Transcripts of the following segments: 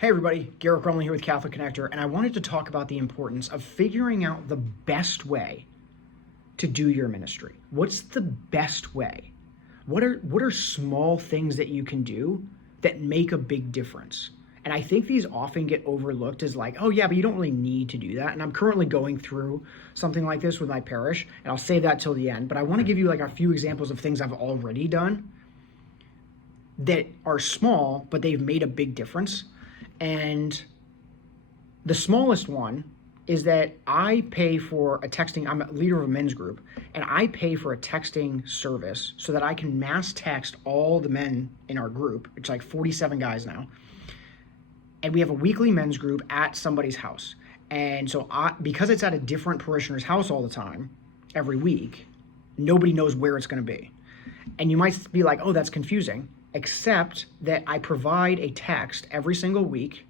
Hey everybody, Garrett Crumley here with Catholic Connector, and I wanted to talk about the importance of figuring out the best way to do your ministry. What's the best way? What are small things that you can do that make a big difference? And I think these often get overlooked as like, oh yeah, but you don't really need to do that. And I'm currently going through something like this with my parish, and I'll save that till the end. But I want to give you like a few examples of things I've already done that are small, but they've made a big difference. And the smallest one is that I pay for a texting, I'm a leader of a men's group, and I pay for a texting service so that I can mass text all the men in our group. It's like 47 guys now. And we have a weekly men's group at somebody's house. And so because it's at a different parishioner's house all the time, every week, nobody knows where it's going to be. And you might be like, oh, that's confusing. Except that I provide a text every single week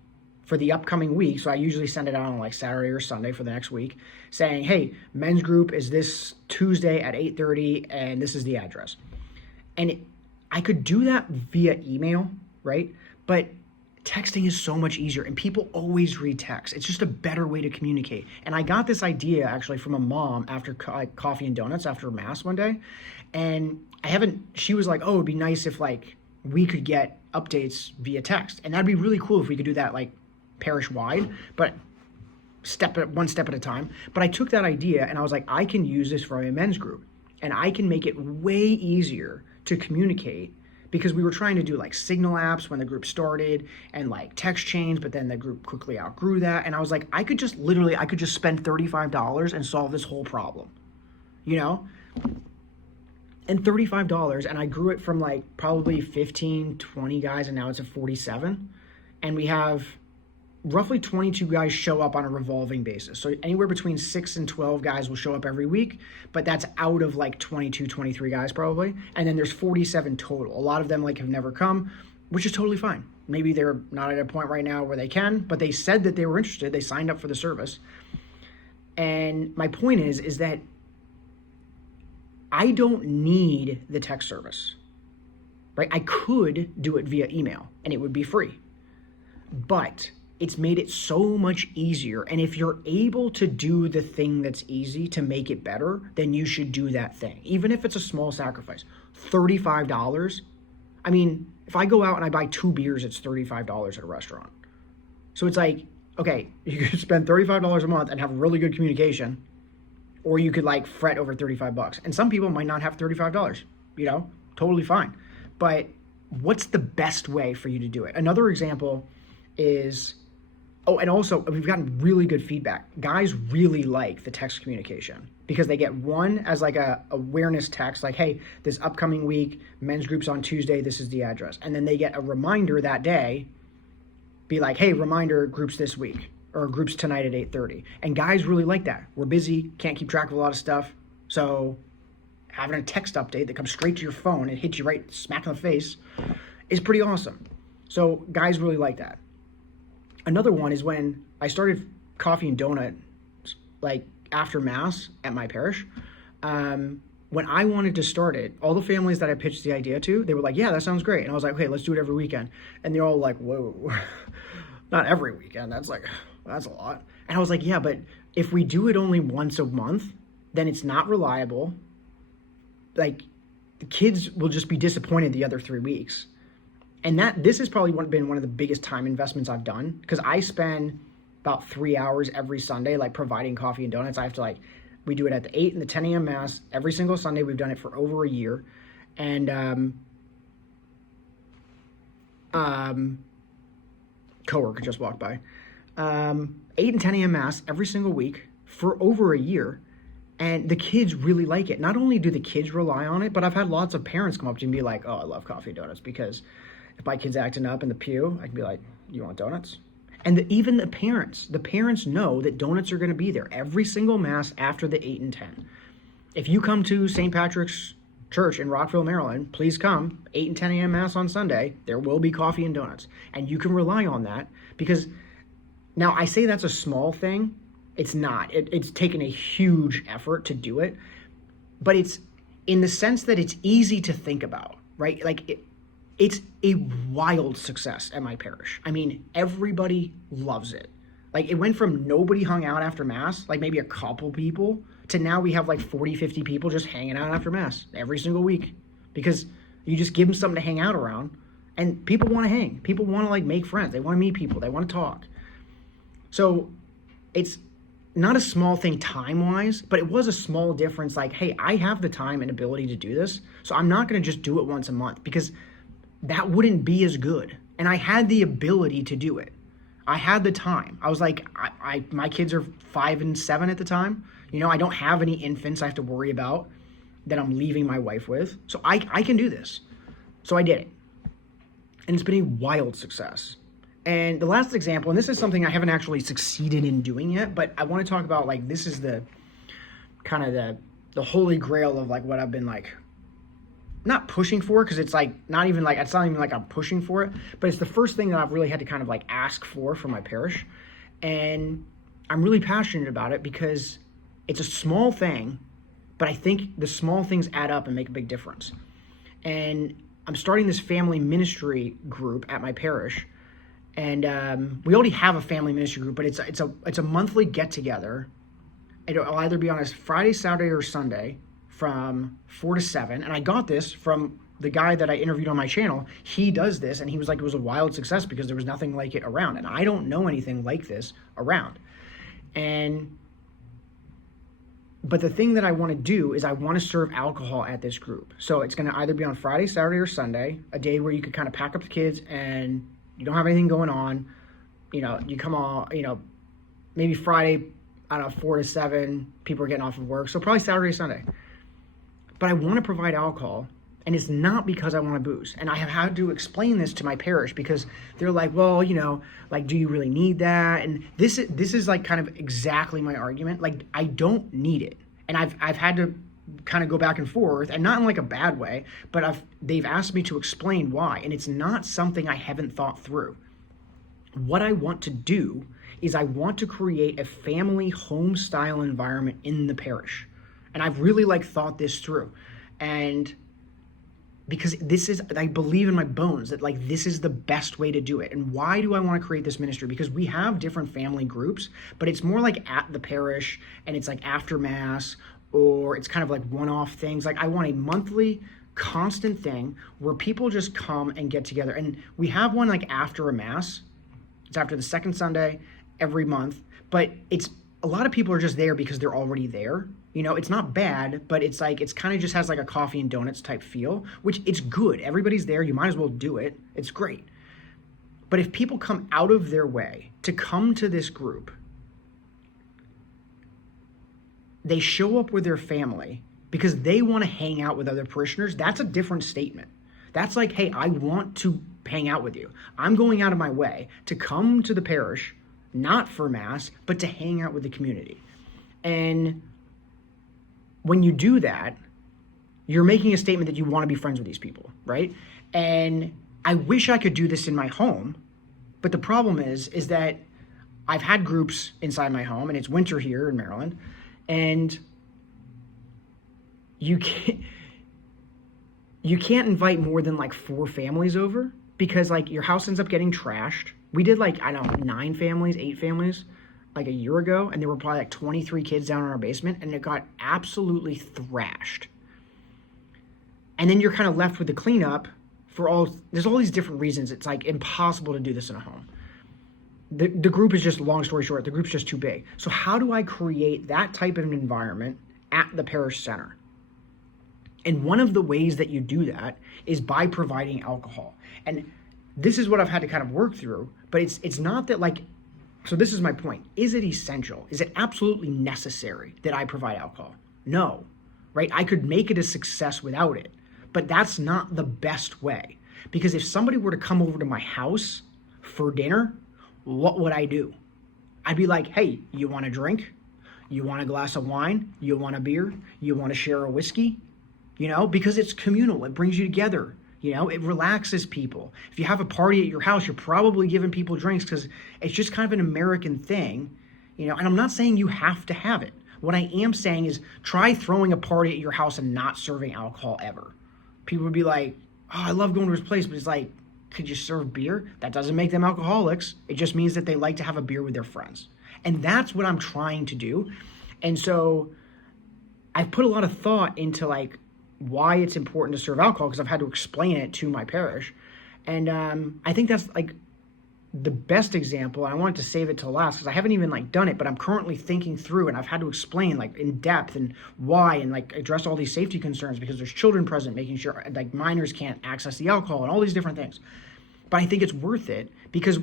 for the upcoming week. So I usually send it out on like Saturday or Sunday for the next week saying, hey, men's group is this Tuesday at 8:30 and this is the address. And I could do that via email, right? But texting is so much easier and people always read text. It's just a better way to communicate. And I got this idea actually from a mom after coffee and donuts after mass one day. And she was like, oh, it'd be nice if like we could get updates via text. And that'd be really cool if we could do that like parish wide, but one step at a time. But I took that idea and I was like, I can use this for a men's group and I can make it way easier to communicate because we were trying to do like signal apps when the group started and like text chains, but then the group quickly outgrew that. And I was like, I could just spend $35 and solve this whole problem, you know? And $35, and I grew it from like probably 15, 20 guys, and now it's at 47. And we have roughly 22 guys show up on a revolving basis. So anywhere between 6 and 12 guys will show up every week, but that's out of like 22, 23 guys probably. And then there's 47 total. A lot of them like have never come, which is totally fine. Maybe they're not at a point right now where they can, but they said that they were interested. They signed up for the service. And my point is that I don't need the text service, right? I could do it via email and it would be free, but it's made it so much easier. And if you're able to do the thing that's easy to make it better, then you should do that thing. Even if it's a small sacrifice, $35. I mean, if I go out and I buy 2 beers, it's $35 at a restaurant. So it's like, okay, you could spend $35 a month and have really good communication, or you could like fret over $35. And some people might not have $35, totally fine. But what's the best way for you to do it? Another example is, and also we've gotten really good feedback. Guys really like the text communication because they get one as like a awareness text, like, hey, this upcoming week, men's group's on Tuesday, this is the address. And then they get a reminder that day, be like, hey, reminder, groups this week. Or groups tonight at 8:30. And guys really like that. We're busy, can't keep track of a lot of stuff. So having a text update that comes straight to your phone and hits you right smack in the face is pretty awesome. So guys really like that. Another one is when I started coffee and donut, like after mass at my parish. When I wanted to start it, all the families that I pitched the idea to, they were like, yeah, that sounds great. And I was like, okay, let's do it every weekend. And they're all like, whoa, not every weekend. That's a lot. And I was like, yeah, but if we do it only once a month, then it's not reliable. Like the kids will just be disappointed the other 3 weeks. And this has probably been one of the biggest time investments I've done because I spend about 3 hours every Sunday, like providing coffee and donuts. I have to we do it at the 8 and the 10 a.m. mass every single Sunday. We've done it for over a year. And, coworker just walked by. 8 and 10 a.m. mass every single week for over a year. And the kids really like it. Not only do the kids rely on it, but I've had lots of parents come up to me and be like, oh, I love coffee and donuts because if my kid's acting up in the pew, I can be like, you want donuts? And even the parents know that donuts are going to be there every single mass after the 8 and 10. If you come to St. Patrick's Church in Rockville, Maryland, please come. 8 and 10 a.m. mass on Sunday, there will be coffee and donuts. And you can rely on that because now I say that's a small thing. It's not. It's taken a huge effort to do it, but it's in the sense that it's easy to think about, right? Like It's a wild success at my parish. I mean, everybody loves it. Like, it went from nobody hung out after Mass, like maybe a couple people, to now we have like 40, 50 people just hanging out after Mass every single week, because you just give them something to hang out around, and people want to hang. People want to like make friends. They want to meet people. They want to talk. So it's not a small thing time-wise, but it was a small difference. Like, hey, I have the time and ability to do this, so I'm not going to just do it once a month, because that wouldn't be as good. And I had the ability to do it. I had the time. I was like, my kids are 5 and 7 at the time. You know, I don't have any infants I have to worry about that I'm leaving my wife with. So I can do this. So I did it. And it's been a wild success. And the last example, and this is something I haven't actually succeeded in doing yet, but I want to talk about, like, this is the kind of the holy grail of like what I've been like not pushing for, because it's like not even like, it's not even like I'm pushing for it, but it's the first thing that I've really had to kind of like ask for my parish. And I'm really passionate about it because it's a small thing, but I think the small things add up and make a big difference. And I'm starting this family ministry group at my parish. And we already have a family ministry group, but it's a monthly get together. It'll either be on a Friday, Saturday, or Sunday from 4 to 7. And I got this from the guy that I interviewed on my channel. He does this, and he was like, it was a wild success because there was nothing like it around. And I don't know anything like this around. But the thing that I want to do is I want to serve alcohol at this group. So it's going to either be on Friday, Saturday, or Sunday, a day where you could kind of pack up the kids and you don't have anything going on. You know, you come on, you know, maybe Friday, I don't know, 4 to 7, people are getting off of work. So probably Saturday, Sunday. But I want to provide alcohol, and it's not because I want to booze. And I have had to explain this to my parish because they're like, well, you know, like, do you really need that? And this is like kind of exactly my argument. Like, I don't need it. And I've had to kind of go back and forth, and not in like a bad way, but they've asked me to explain why. And it's not something I haven't thought through. What I want to do is I want to create a family home style environment in the parish. And I've really like thought this through. And because I believe in my bones that like this is the best way to do it. And why do I want to create this ministry? Because we have different family groups, but it's more like at the parish, and it's like after Mass, or it's kind of like one-off things. Like, I want a monthly constant thing where people just come and get together. And we have one like after a Mass. It's after the second Sunday every month, but a lot of people are just there because they're already there. You know, it's not bad, but it's like, it's kind of just has like a coffee and donuts type feel, which it's good. Everybody's there. You might as well do it. It's great. But if people come out of their way to come to this group, they show up with their family because they want to hang out with other parishioners, that's a different statement. That's like, hey, I want to hang out with you. I'm going out of my way to come to the parish, not for Mass, but to hang out with the community. And when you do that, you're making a statement that you want to be friends with these people, right? And I wish I could do this in my home, but the problem is that I've had groups inside my home, and it's winter here in Maryland, and you can't invite more than like 4 families over, because like your house ends up getting trashed. We did like, I don't know, 9 families, 8 families like a year ago, and there were probably like 23 kids down in our basement, and it got absolutely thrashed. And then you're kind of left with the cleanup there's all these different reasons. It's like impossible to do this in a home. The group is just, long story short, the group's just too big. So how do I create that type of an environment at the parish center? And one of the ways that you do that is by providing alcohol. And this is what I've had to kind of work through, but it's not that like, so this is my point. Is it essential? Is it absolutely necessary that I provide alcohol? No, right? I could make it a success without it, but that's not the best way. Because if somebody were to come over to my house for dinner, what would I do? I'd be like, hey, you want a drink? You want a glass of wine? You want a beer? You want to share a whiskey? You know, because it's communal. It brings you together. You know, it relaxes people. If you have a party at your house, you're probably giving people drinks because it's just kind of an American thing, you know, and I'm not saying you have to have it. What I am saying is try throwing a party at your house and not serving alcohol ever. People would be like, I love going to his place, but it's like, could you serve beer? That doesn't make them alcoholics. It just means that they like to have a beer with their friends. And that's what I'm trying to do. And so I've put a lot of thought into like why it's important to serve alcohol, because I've had to explain it to my parish. And I think that's like the best example. I wanted to save it to last because I haven't even like done it, but I'm currently thinking through, and I've had to explain like in depth and why, and like address all these safety concerns because there's children present, making sure like minors can't access the alcohol and all these different things. But I think it's worth it because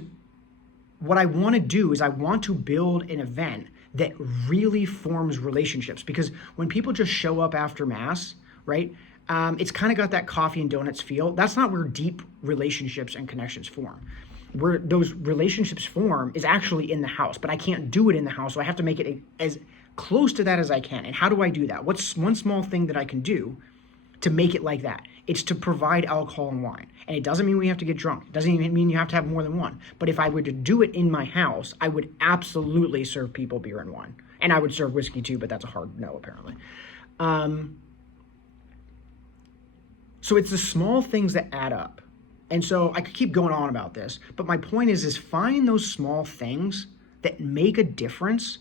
what I want to do is I want to build an event that really forms relationships, because when people just show up after Mass, right? It's kind of got that coffee and donuts feel. That's not where deep relationships and connections form. Where those relationships form is actually in the house, but I can't do it in the house, so I have to make it as close to that as I can. And how do I do that? What's one small thing that I can do to make it like that? It's to provide alcohol and wine. And it doesn't mean we have to get drunk. It doesn't even mean you have to have more than one. But if I were to do it in my house, I would absolutely serve people beer and wine. And I would serve whiskey too, but that's a hard no, apparently. So it's the small things that add up. And so I could keep going on about this, but my point is find those small things that make a difference.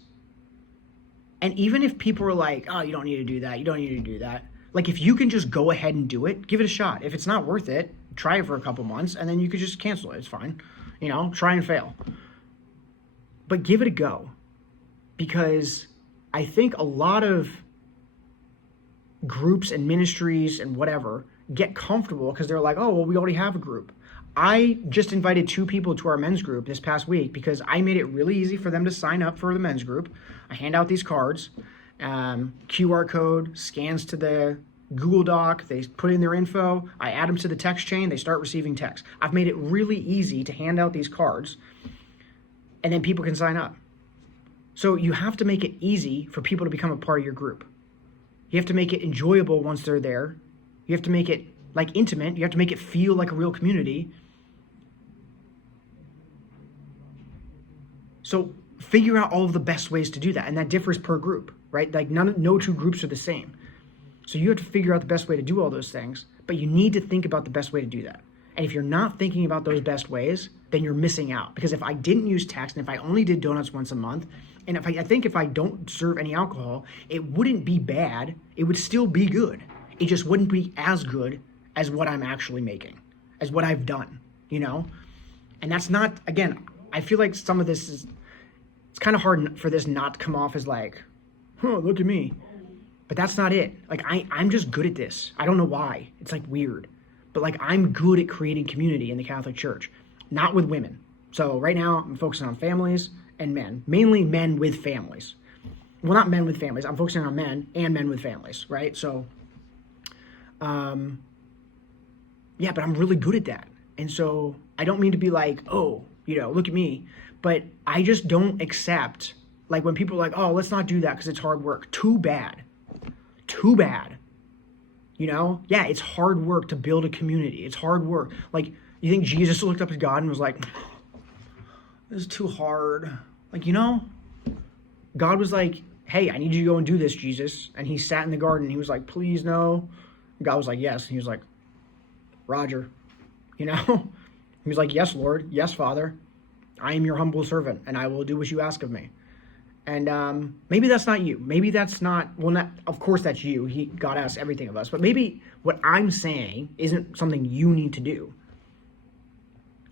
And even if people are like, oh, you don't need to do that, you don't need to do that. Like if you can just go ahead and do it, give it a shot. If it's not worth it, try it for a couple months and then you could just cancel it. It's fine. You know, try and fail. But give it a go. Because I think a lot of groups and ministries and whatever get comfortable because they're like, oh, well, we already have a group. I just invited 2 people to our men's group this past week because I made it really easy for them to sign up for the men's group. I hand out these cards, QR code, scans to the Google Doc, they put in their info, I add them to the text chain, they start receiving text. I've made it really easy to hand out these cards and then people can sign up. So you have to make it easy for people to become a part of your group. You have to make it enjoyable once they're there. You have to make it like intimate. You have to make it feel like a real community. So figure out all of the best ways to do that. And that differs per group, right? Like no 2 groups are the same. So you have to figure out the best way to do all those things, but you need to think about the best way to do that. And if you're not thinking about those best ways, then you're missing out. Because if I didn't use text, and if I only did donuts once a month, and I think if I don't serve any alcohol, it wouldn't be bad. It would still be good. It just wouldn't be as good as what I'm actually making, as what I've done, you know? And that's not, again, I feel like some of this is, it's kind of hard for this not to come off as like, oh, look at me. But that's not it. Like, I'm just good at this. I don't know why. It's like weird. But like, I'm good at creating community in the Catholic Church, not with women. So right now I'm focusing on families and men, mainly men with families. Well, not men with families. I'm focusing on men and men with families, right? So, yeah, but I'm really good at that. And so I don't mean to be like, oh, you know, look at me. But I just don't accept, like when people are like, oh, let's not do that because it's hard work. Too bad. Too bad. You know? Yeah, it's hard work to build a community. It's hard work. Like, you think Jesus looked up to God and was like, this is too hard. Like, you know? God was like, hey, I need you to go and do this, Jesus. And he sat in the garden. He was like, please, no. And God was like, yes. And he was like, Roger. You know? He was like, yes, Lord. Yes, Father. I am your humble servant, and I will do what you ask of me. And maybe that's not you. Maybe that's not, well, not, of course that's you. God asks everything of us. But maybe what I'm saying isn't something you need to do.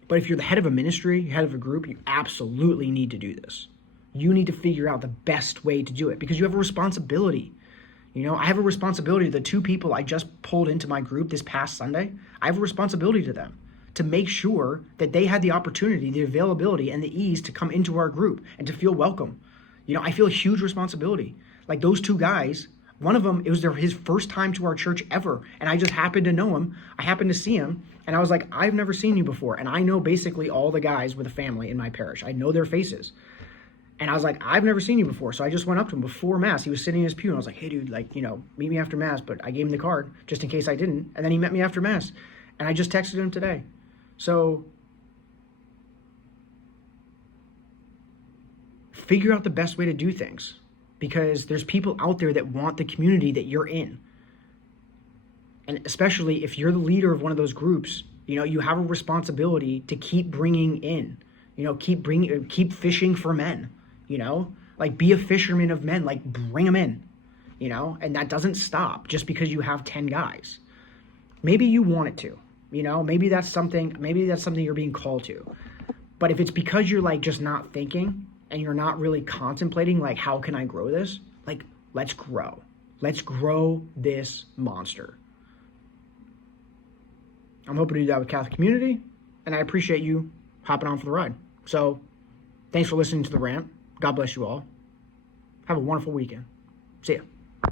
But if you're the head of a ministry, head of a group, you absolutely need to do this. You need to figure out the best way to do it because you have a responsibility. You know, I have a responsibility to the 2 people I just pulled into my group this past Sunday. I have a responsibility to them to make sure that they had the opportunity, the availability, and the ease to come into our group and to feel welcome. You know, I feel a huge responsibility. Like those 2 guys, one of them, it was his first time to our church ever. And I just happened to know him. I happened to see him. And I was like, I've never seen you before. And I know basically all the guys with a family in my parish. I know their faces. And I was like, I've never seen you before. So I just went up to him before Mass. He was sitting in his pew. And I was like, hey, dude, like, you know, meet me after Mass. But I gave him the card just in case I didn't. And then he met me after Mass. And I just texted him today. So figure out the best way to do things because there's people out there that want the community that you're in. And especially if you're the leader of one of those groups, you have a responsibility to keep bringing in, keep fishing for men, like be a fisherman of men, like bring them in, and that doesn't stop just because you have 10 guys. Maybe you want it to, maybe that's something you're being called to. But if it's because you're like just not thinking and you're not really contemplating, like, how can I grow this? Like, let's grow this monster. I'm hoping to do that with Catholic Community, and I appreciate you hopping on for the ride. So, thanks for listening to the rant. God bless you all. Have a wonderful weekend. See ya.